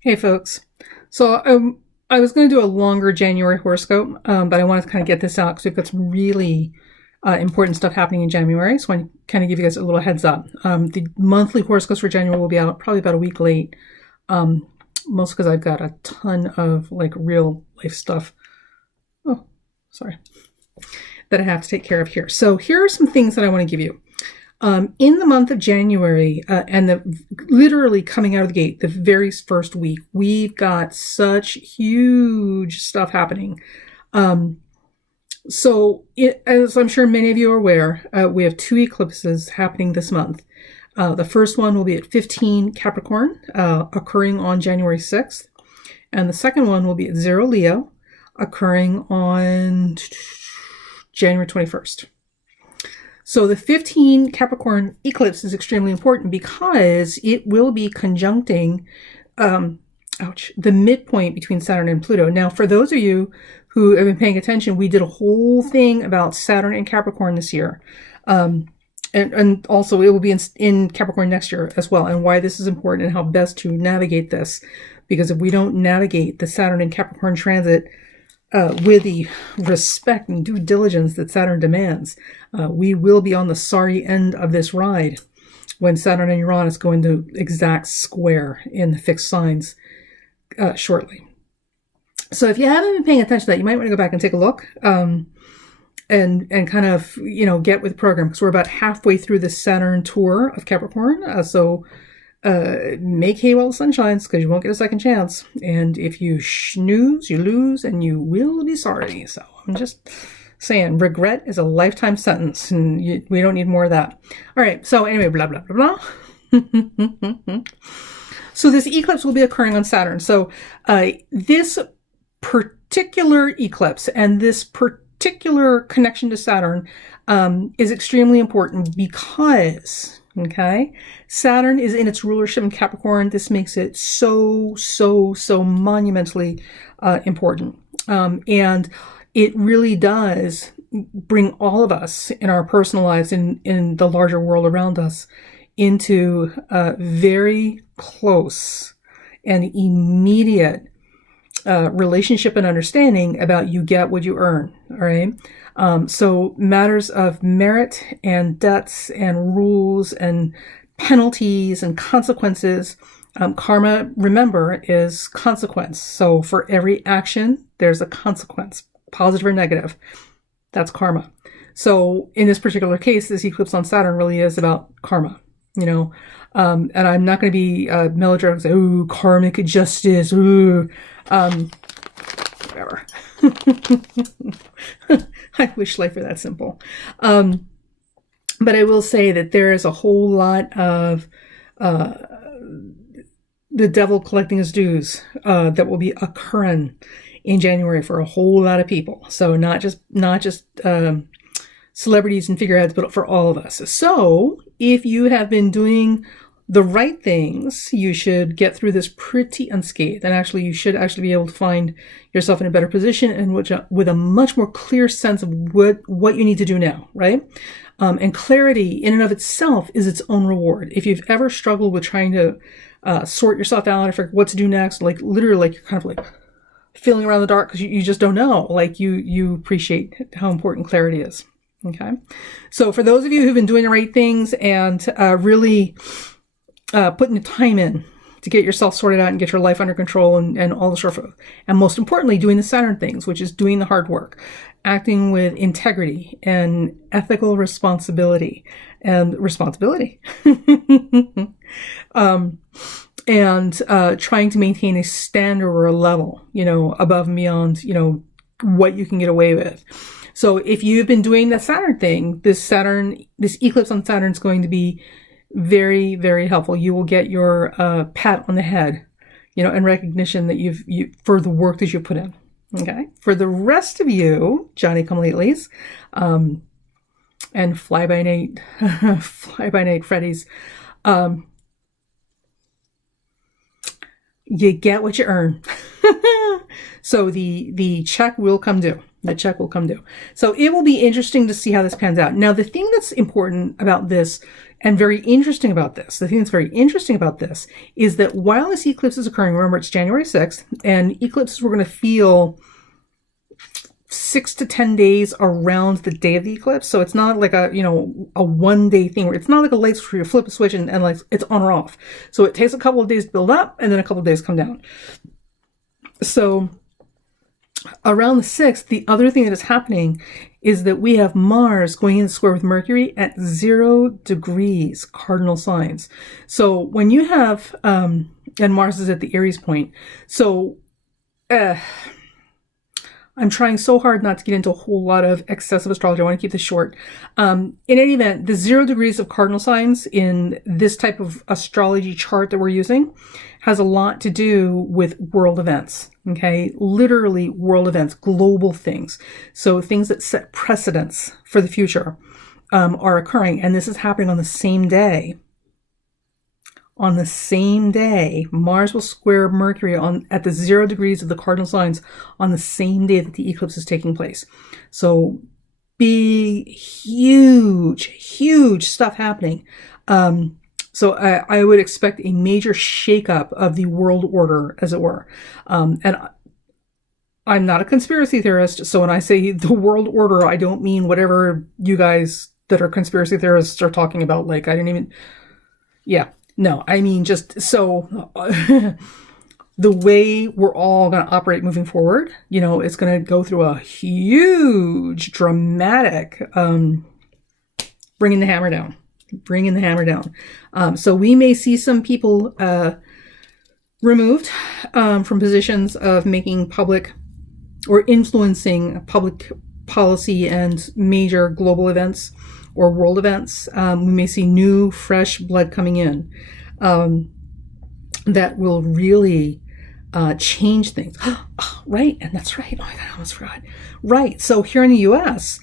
Hey folks. I was going to do a longer January horoscope, but I wanted to kind of get this out because we've got some really important stuff happening in January. So I want to kind of give you guys a little heads up. The monthly horoscopes for January will be out probably about a week late, most because I've got a ton of like real life stuff. Oh, sorry. That I have to take care of here. So here are some things that I want to give you. In the month of January, and literally coming out of the gate, the very first week, we've got such huge stuff happening. As I'm sure many of you are aware, we have two eclipses happening this month. The first one will be at 15 Capricorn, occurring on January 6th. And the second one will be at 0 Leo, occurring on January 21st. So the 15 Capricorn eclipse is extremely important because it will be conjuncting the midpoint between Saturn and Pluto. Now, for those of you who have been paying attention, we did a whole thing about Saturn and Capricorn this year. And also it will be in Capricorn next year as well, and why this is important and how best to navigate this. Because if we don't navigate the Saturn and Capricorn transit with the respect and due diligence that Saturn demands, we will be on the sorry end of this ride when Saturn and Uranus go into exact square in the fixed signs shortly. So if you haven't been paying attention to that, you might want to go back and take a look and kind of, get with the program, because we're about halfway through the Saturn tour of Capricorn. So make hay while the sun shines, because you won't get a second chance. And if you snooze, you lose, and you will be sorry. So I'm just saying, regret is a lifetime sentence, and we don't need more of that. All right. So anyway, blah, blah, blah, blah. So this eclipse will be occurring on Saturn. So this particular eclipse and this particular connection to Saturn is extremely important because, Saturn is in its rulership in Capricorn. This makes it so monumentally important. And it really does bring all of us in our personal lives, in the larger world around us, into very close and immediate relationship and understanding about you get what you earn. All right. So matters of merit and debts and rules and penalties and consequences. Karma, remember, is consequence. So for every action, there's a consequence, positive or negative. That's karma. So in this particular case, this eclipse on Saturn really is about karma, and I'm not going to be melodramatic and say, ooh, karmic justice, ooh, whatever. I wish life were that simple. But I will say that there is a whole lot of the devil collecting his dues that will be occurring in January for a whole lot of people. So not just celebrities and figureheads, but for all of us. So if you have been doing the right things, you should get through this pretty unscathed. And actually, you should actually be able to find yourself in a better position and with a much more clear sense of what you need to do now, right? And clarity in and of itself is its own reward. If you've ever struggled with trying to sort yourself out for what to do next, like literally, like you're kind of like feeling around the dark because you just don't know, like you appreciate how important clarity is. Okay. So for those of you who've been doing the right things and really putting the time in to get yourself sorted out and get your life under control and all the sort of, and most importantly, doing the Saturn things, which is doing the hard work, acting with integrity and ethical responsibility and and trying to maintain a standard or a level, above and beyond, what you can get away with. So if you've been doing the Saturn thing, this eclipse on Saturn is going to be very, very helpful. You will get your pat on the head, and recognition that you for the work that you put in. Okay. For the rest of you, Johnny come latelys, and fly by night Freddies, you get what you earn. So the check will come due. The check will come due. So it will be interesting to see how this pans out. Now, the thing that's important about this and very interesting about this, the thing that's very interesting about this is that while this eclipse is occurring, remember it's January 6th, and eclipses we're going to feel 6 to 10 days around the day of the eclipse. So it's not like a, a 1 day thing where it's not like a light switch where you flip a switch and like it's on or off. So it takes a couple of days to build up and then a couple of days come down. So around the 6th, the other thing that is happening is that we have Mars going in square with Mercury at 0 degrees cardinal signs. So when you have, and Mars is at the Aries point. So, I'm trying so hard not to get into a whole lot of excessive astrology. I want to keep this short. In any event, the 0 degrees of cardinal signs in this type of astrology chart that we're using has a lot to do with world events. Okay, literally world events, global things. So things that set precedents for the future are occurring, and this is happening on the same day. On the same day, Mars will square Mercury at the 0 degrees of the cardinal signs on the same day that the eclipse is taking place. So big, huge stuff happening. So I would expect a major shakeup of the world order, as it were. And I'm not a conspiracy theorist, so when I say the world order, I don't mean whatever you guys that are conspiracy theorists are talking about. Like, no, I mean just so the way we're all going to operate moving forward, it's going to go through a huge, dramatic bringing the hammer down. So we may see some people removed from positions of making public or influencing public policy and major global events or world events. We may see new, fresh blood coming in that will really change things. Oh, right, and that's right. Oh my God, I almost forgot. Right, so here in the U.S.,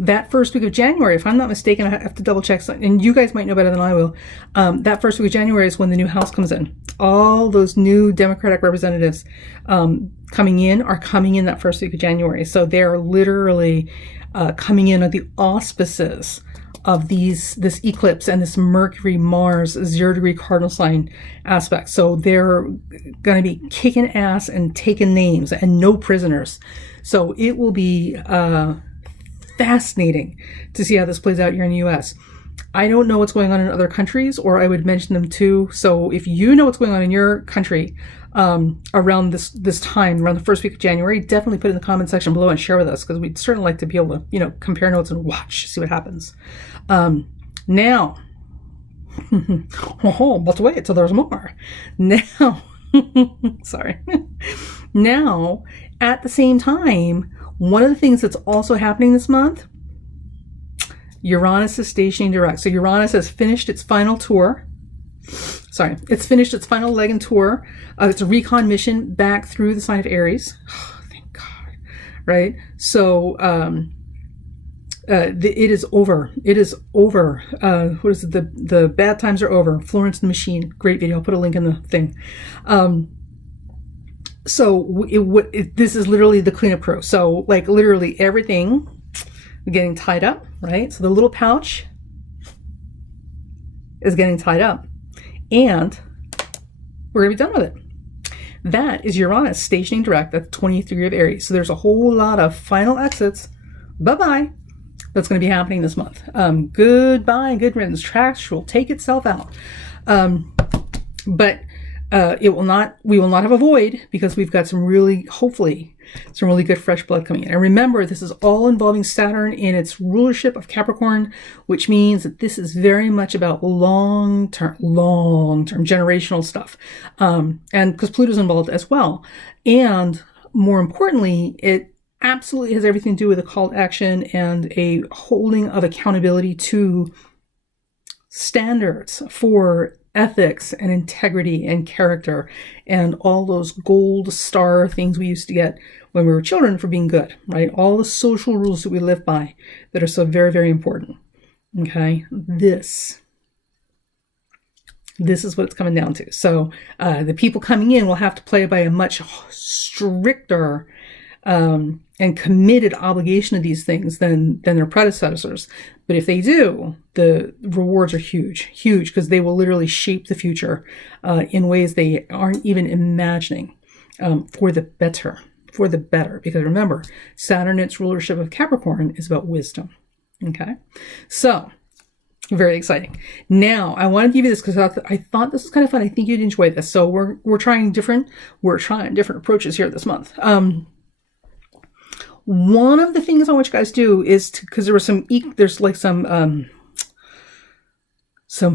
that first week of January, if I'm not mistaken, I have to double check, and you guys might know better than I will, that first week of January is when the new House comes in. All those new Democratic representatives coming in that first week of January. So they're literally coming in at the auspices of this eclipse and this Mercury-Mars 0 degree cardinal sign aspect. So they're going to be kicking ass and taking names and no prisoners. So it will be fascinating to see how this plays out here in the U.S. I don't know what's going on in other countries, or I would mention them too. So if you know what's going on in your country around this time, around the first week of January, definitely put it in the comment section below and share with us, because we'd certainly like to be able to, compare notes and see what happens. Now, but wait till there's more. Now, sorry. Now, at the same time, one of the things that's also happening this month, Uranus is stationing direct. So Uranus has finished its final tour. It's finished its final leg and tour of its recon mission back through the sign of Aries. Oh, thank God. Right? So it is over. It is over. What is it? The bad times are over. Florence and the Machine. Great video. I'll put a link in the thing. So this is literally the cleanup crew. So like literally everything getting tied up, right? So the little pouch is getting tied up, and we're gonna be done with it. That is Uranus stationing direct at the 20th degree of Aries. So there's a whole lot of final exits. Bye-bye. That's going to be happening this month. Goodbye, good riddance. Trash will take itself out. But we will not have a void, because we've got hopefully some really good fresh blood coming in. And remember, this is all involving Saturn in its rulership of Capricorn, which means that this is very much about long-term generational stuff. And because Pluto's involved as well. And more importantly, it absolutely has everything to do with a call to action and a holding of accountability to standards for ethics and integrity and character and all those gold star things we used to get when we were children for being good, right? All the social rules that we live by that are so very, very important. Okay, this is what it's coming down to. So the people coming in will have to play by a much stricter and committed obligation to these things than their predecessors. But if they do, the rewards are huge, because they will literally shape the future in ways they aren't even imagining, for the better. Because remember, Saturn, its rulership of Capricorn, is about wisdom. Okay, so very exciting. Now I want to give you this because I thought this was kind of fun. I think you'd enjoy this. So we're trying different approaches here this month. One of the things I want you guys to do is because there's like some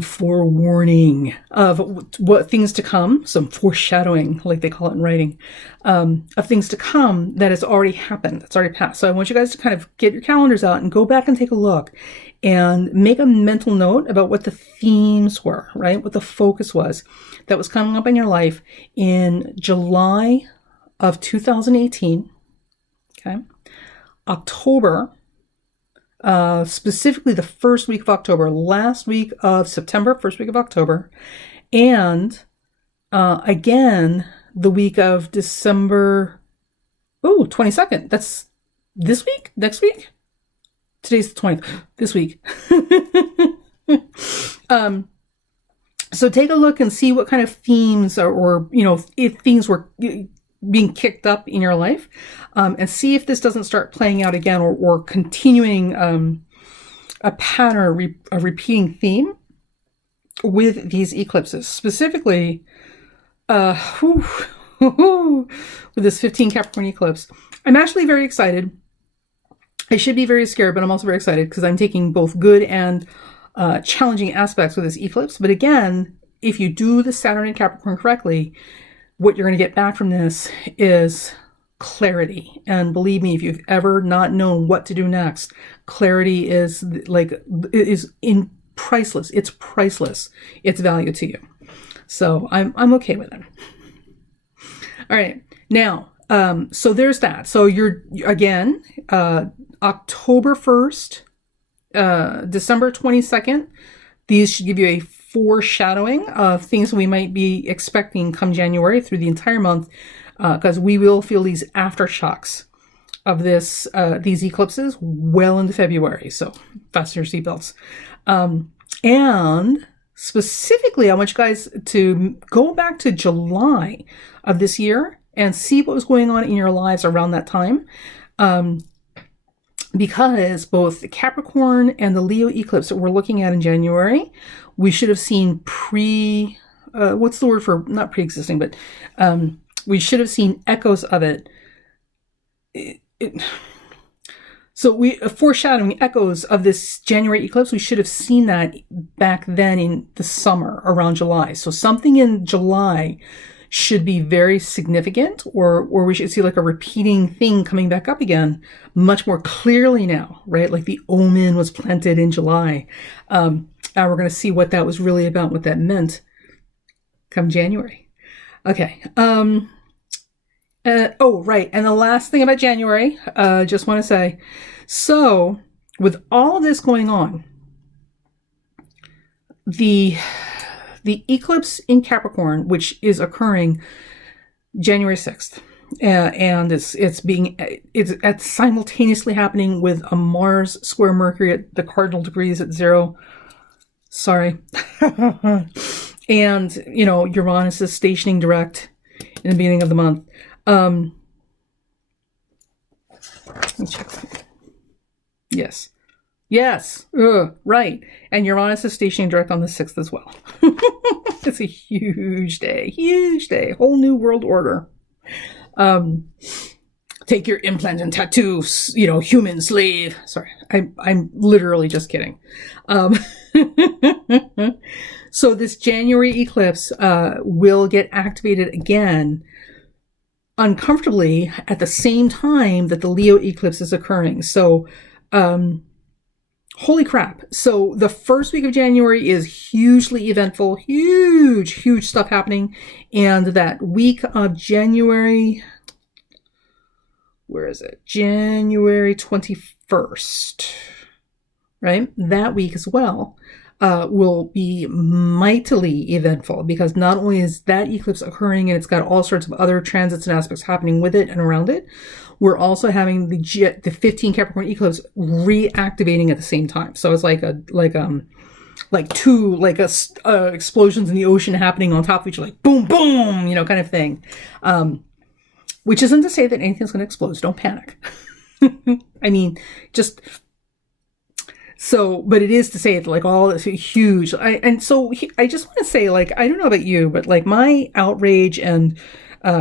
forewarning of what things to come, some foreshadowing, like they call it in writing, of things to come that has already happened, that's already passed. So I want you guys to kind of get your calendars out and go back and take a look and make a mental note about what the themes were, right? What the focus was that was coming up in your life in July of 2018, okay? October, specifically the first week of October, last week of September, first week of October, and again, the week of December, 22nd. That's this week? Next week? Today's the 20th. This week. So take a look and see what kind of themes or if things were being kicked up in your life, and see if this doesn't start playing out again or continuing a pattern, a repeating theme with these eclipses. Specifically, with this 15 Capricorn eclipse. I'm actually very excited. I should be very scared, but I'm also very excited because I'm taking both good and challenging aspects with this eclipse. But again, if you do the Saturn and Capricorn correctly, what you're going to get back from this is clarity. And believe me, if you've ever not known what to do next, clarity is priceless. It's priceless. It's value to you. So I'm okay with it. All right. Now, so there's that. So you're, again, October 1st, December 22nd, these should give you a foreshadowing of things we might be expecting come January through the entire month, because we will feel these aftershocks of these eclipses well into February. So fasten your seatbelts. And specifically, I want you guys to go back to July of this year and see what was going on in your lives around that time. Because both the Capricorn and the Leo eclipse that we're looking at in January, we should have seen what's the word for, not pre-existing, but we should have seen echoes of it. So foreshadowing echoes of this January eclipse, we should have seen that back then in the summer around July. So something in July should be very significant, or we should see like a repeating thing coming back up again much more clearly now, right? Like the omen was planted in July. And we're going to see what that was really about, what that meant come January. Okay. Right. And the last thing about January, just want to say, so with all of this going on, the eclipse in Capricorn, which is occurring January 6th, and it's simultaneously happening with a Mars square Mercury at the cardinal degrees at 0. Sorry. And, Uranus is stationing direct in the beginning of the month. Let me check that. Yes. Right. And Uranus is stationing direct on the 6th as well. It's a huge day. Whole new world order. Take your implant and tattoo, human slave. Sorry, I'm literally just kidding. So this January eclipse will get activated again uncomfortably at the same time that the Leo eclipse is occurring. So, holy crap. So the first week of January is hugely eventful, huge stuff happening. And that week of January, where is it? January 21st, right? That week as well. will be mightily eventful, because not only is that eclipse occurring and it's got all sorts of other transits and aspects happening with it and around it, we're also having the 15 Capricorn eclipse reactivating at the same time. So it's like two explosions in the ocean happening on top of each other, like boom, boom, you know, kind of thing. Which isn't to say that anything's going to explode. So don't panic. I mean, just so, but it is to say that like all this huge, and so I just want to say, like, I don't know about you, but like my outrage and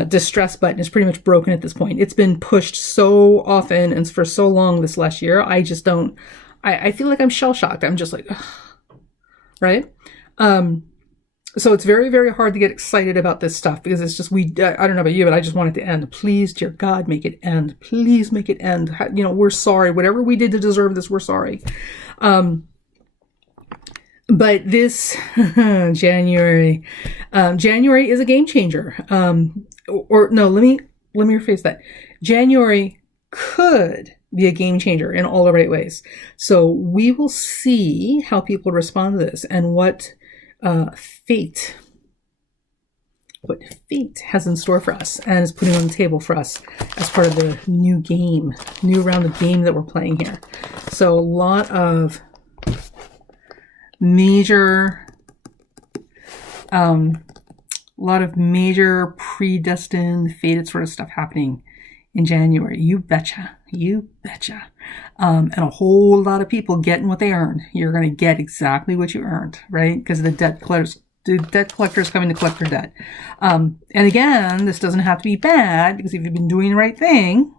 distress button is pretty much broken at this point. It's been pushed so often and for so long this last year. I just don't, I feel like I'm shell shocked. I'm just like, ugh, right? So it's very, very hard to get excited about this stuff, because it's just, I don't know about you, but I just want it to end. Please, dear God, make it end. Please make it end. You know, we're sorry. Whatever we did to deserve this, we're sorry. But this January is a game changer. Or no, let me rephrase that. January could be a game changer in all the right ways. So we will see how people respond to this, and what fate has in store for us and is putting on the table for us as part of the new round of game that we're playing here. So a lot of major predestined, fated sort of stuff happening in January. You betcha. And a whole lot of people getting what they earned. You're going to get exactly what you earned, right? Because the debt collector is coming to collect your debt. And again, this doesn't have to be bad, because if you've been doing the right thing,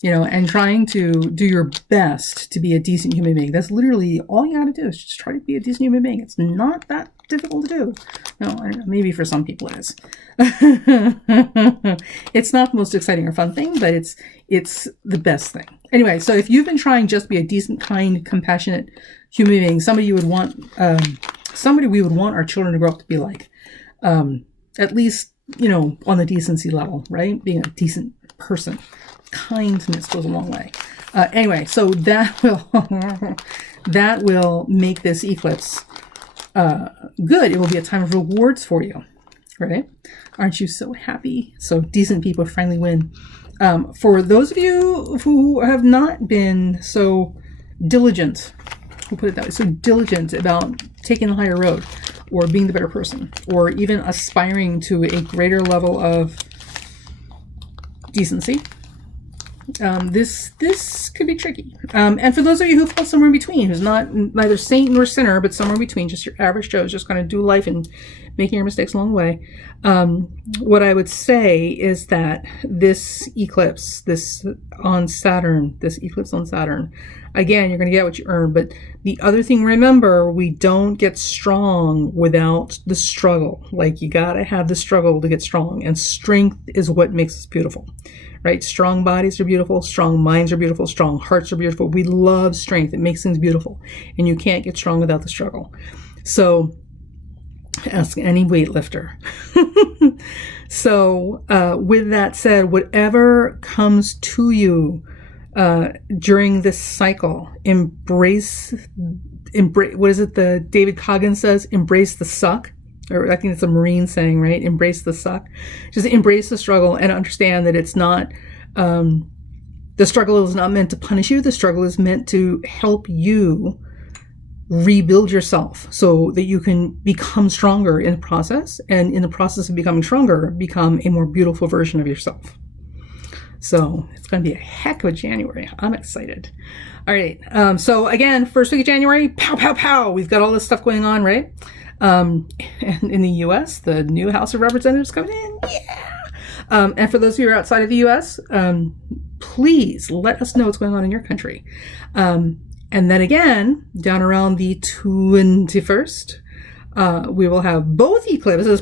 you know, and trying to do your best to be a decent human being, that's literally all you got to do, is just try to be a decent human being. It's not that difficult to do. No, I don't know. Maybe for some people it is. It's not the most exciting or fun thing, but it's the best thing. Anyway, so if you've been trying just to be a decent, kind, compassionate human being, somebody we would want our children to grow up to be like, at least, you know, on the decency level, right? Being a decent person. Kindness goes a long way. Anyway, so that will make this eclipse good. It will be a time of rewards for you, right? Aren't you so happy? So decent people finally win. For those of you who have not been so diligent, we'll put it that way, so diligent about taking the higher road, or being the better person, or even aspiring to a greater level of decency, this could be tricky. And for those of you who fall somewhere in between, who's not neither saint nor sinner, but somewhere in between, just your average Joe, just kind of do life and making your mistakes along the way, what I would say is that this eclipse, on Saturn, again, you're going to get what you earn. But the other thing, remember, we don't get strong without the struggle. Like, you got to have the struggle to get strong. And strength is what makes us beautiful, right? Strong bodies are beautiful. Strong minds are beautiful. Strong hearts are beautiful. We love strength. It makes things beautiful. And you can't get strong without the struggle. So ask any weightlifter. So with that said, whatever comes to you during this cycle, embrace, what is it the David Coggins says? Embrace the suck. Or I think it's a Marine saying, right? Embrace the suck. Just embrace the struggle and understand that it's not, the struggle is not meant to punish you. The struggle is meant to help you rebuild yourself so that you can become stronger in the process. And in the process of becoming stronger, become a more beautiful version of yourself. So it's going to be a heck of a January. I'm excited. All right. So again, first week of January, pow, pow, pow. We've got all this stuff going on, right? And in the U.S., the new House of Representatives coming in. Yeah. And for those of you who are outside of the U.S., please let us know what's going on in your country. And then again, down around the 21st, we will have both eclipses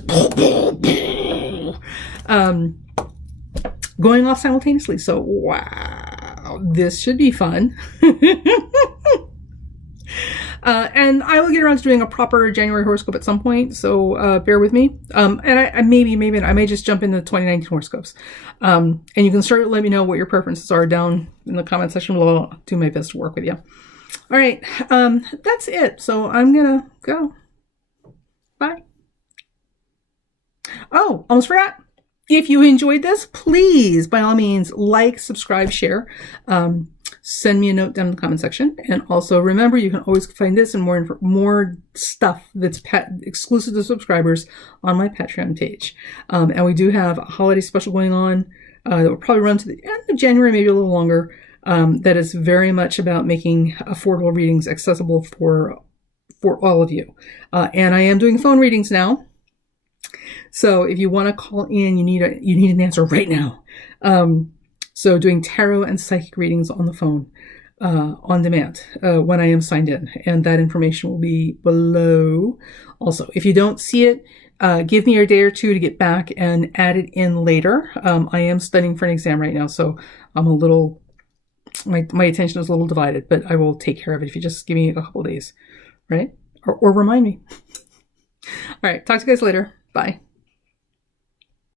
going off simultaneously. So, wow, this should be fun. And I will get around to doing a proper January horoscope at some point, so bear with me. And I maybe I may just jump into the 2019 horoscopes. And you can start to let me know what your preferences are down in the comment section below. I'll do my best to work with you. All right, that's it. So I'm gonna go. Bye. Oh, almost forgot. If you enjoyed this, please, by all means, like, subscribe, share. Send me a note down in the comment section. And also remember, you can always find this and more stuff that's exclusive to subscribers on my Patreon page. And we do have a holiday special going on that will probably run to the end of January, maybe a little longer. That is very much about making affordable readings accessible for all of you. And I am doing phone readings now. So if you want to call in, you need an answer right now. So doing tarot and psychic readings on the phone, on demand, when I am signed in, and that information will be below. Also, if you don't see it, give me a day or two to get back and add it in later. I am studying for an exam right now, so I'm a little, my attention is a little divided, but I will take care of it if you just give me a couple of days, right? Or remind me. All right, talk to you guys later. Bye.